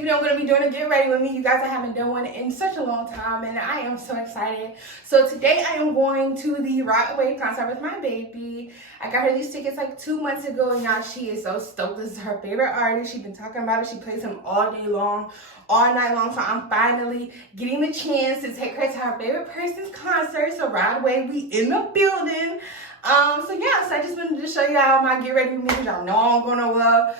video, I'm going to be doing a get ready with me. You guys, I haven't done one in such a long time, and I am so excited. So today I am going to the Broadway concert with my baby. I got her these tickets like 2 months ago, and y'all, she is so stoked. This is her favorite artist. She's been talking about it. She plays him all day long, all night long. So I'm finally getting the chance to take her to her favorite person's concert. So Broadway, we in the building. So yeah, so I just wanted to show y'all my get ready with me. Y'all know I'm gonna love.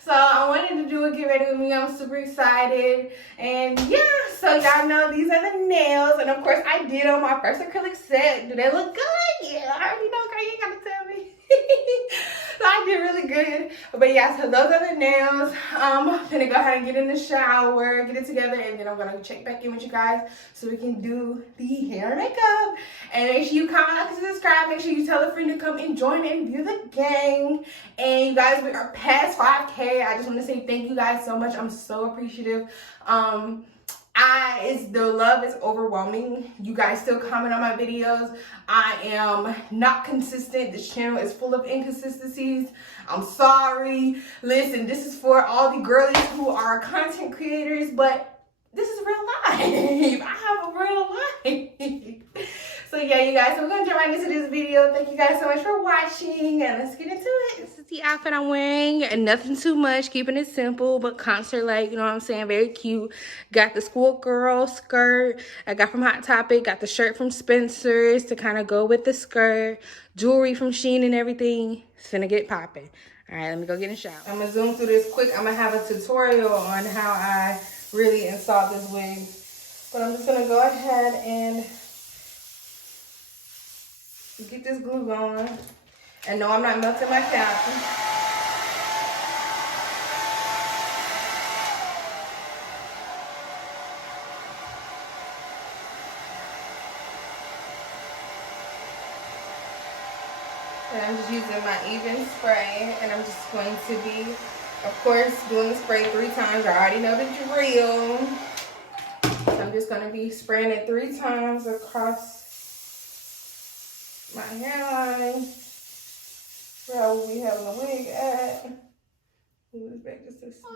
So I wanted to do a get ready with me. I'm super excited. And yeah, so y'all know these are the nails. And of course I did on my first acrylic set. Do they look good? Yeah, I already know, girl, you ain't gotta tell me. So I did really good. But yeah, so those are the nails. I'm gonna go ahead and get in the shower, get it together, and then I'm gonna check back in with you guys so we can do the hair and makeup. And make sure you comment, like, and subscribe. Make sure you tell a friend to come and join and view the gang. And you guys, we are past 5K. I just want to say thank you guys so much. I'm so appreciative. The love is overwhelming. You guys still comment on my videos. I am not consistent. This channel is full of inconsistencies. I'm sorry. Listen, this is for all the girlies who are content creators, but this is real life. I have a real life. So yeah, you guys, so we're gonna jump right into this video. Thank you guys so much for watching, and let's get into it. This is the outfit I'm wearing, and nothing too much, keeping it simple, but concert-like, you know what I'm saying, very cute. Got the schoolgirl skirt I got from Hot Topic, got the shirt from Spencer's to kind of go with the skirt, jewelry from Shein and everything. It's finna get popping. All right, let me go get in the shower. I'm gonna zoom through this quick. I'm gonna have a tutorial on how I really install this wig, but I'm just gonna go ahead and get this glue going. And no, I'm not melting my cap. And I'm just using my even spray, and I'm just going to be, of course, doing the spray 3 times. I already know the drill. So I'm just gonna be spraying it 3 times across my hairline, where I will be having the wig at. Move this back just a second.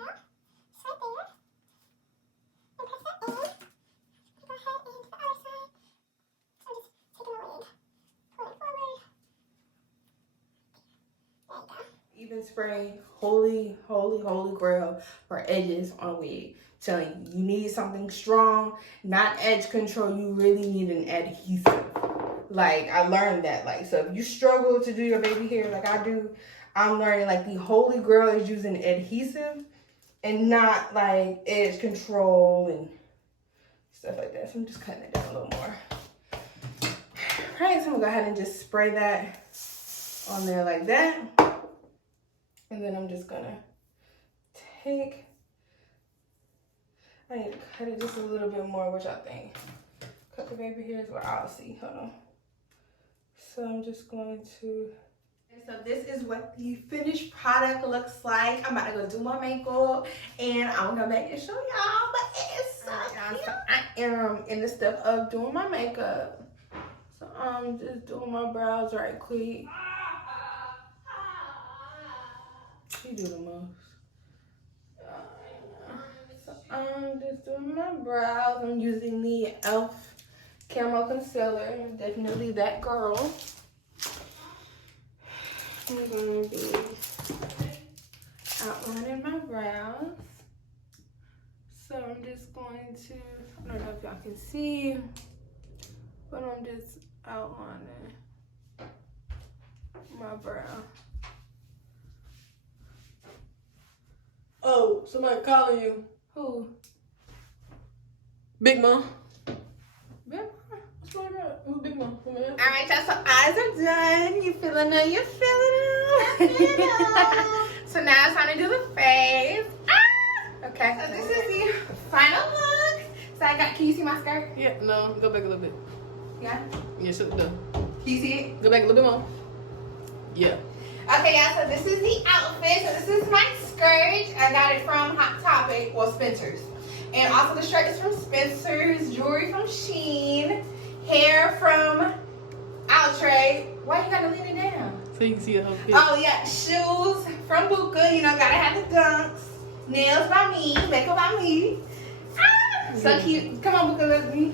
Even spray, holy grail for edges on a wig. Telling you, you need something strong, not edge control. You really need an adhesive. Like, I learned that. Like, so if you struggle to do your baby hair like I do, I'm learning, like, the holy grail is using adhesive and not, like, edge control and stuff like that. So I'm just cutting it down a little more. All right, so I'm going to go ahead and just spray that on there like that. And then I'm just going to take, I need to cut it just a little bit more, which I think. Cut the baby hair is what I'll see. Hold on. So I'm just going to, so this is what the finished product looks like. I'm about to go do my makeup, and I'm gonna come back and show y'all, but it's so cute. So I am in the step of doing my makeup. So I'm just doing my brows right quick. You do the most. So I'm just doing my brows. I'm using the e.l.f. Camo concealer, definitely that girl. I'm gonna be outlining my brows. So I'm just going to, I don't know if y'all can see, but I'm just outlining my brow. Oh, somebody calling you. Who? Big Mom. Big Mom? What's my girl? Who's Big Mom? All right, y'all, so eyes are done. You feeling it? You feeling it? So now it's time to do the face. Ah! Okay, so this is the final look. So I got, can you see my skirt? Yeah, no, go back a little bit. Yeah? Yeah, shut the door. Can you see it? Go back a little bit more. Yeah. Okay, y'all, so this is the outfit. So this is my skirt. I got it from Hot Topic, well, Spencer's. And also the shirt is from Spencer's, jewelry from Shein, hair from Outre. Why you gotta lean it down? So you can see the whole fit. Oh yeah, shoes from Buka. You know, gotta have the dunks. Nails by me, makeup by me. Ah, so cute. Come on, Booker, let's be.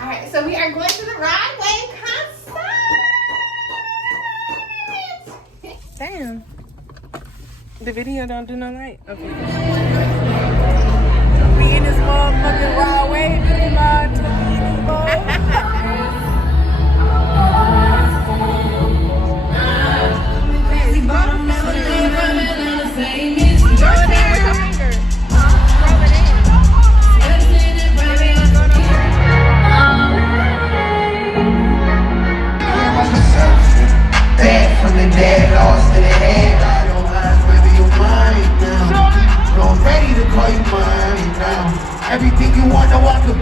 All right, so we are going to the Broadway concert. Damn. The video don't do no light. Okay. We in this motherfucking Broadway. Everything you want, I want to.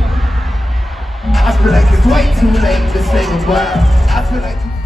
I feel like it's way too late to say goodbye. I feel like you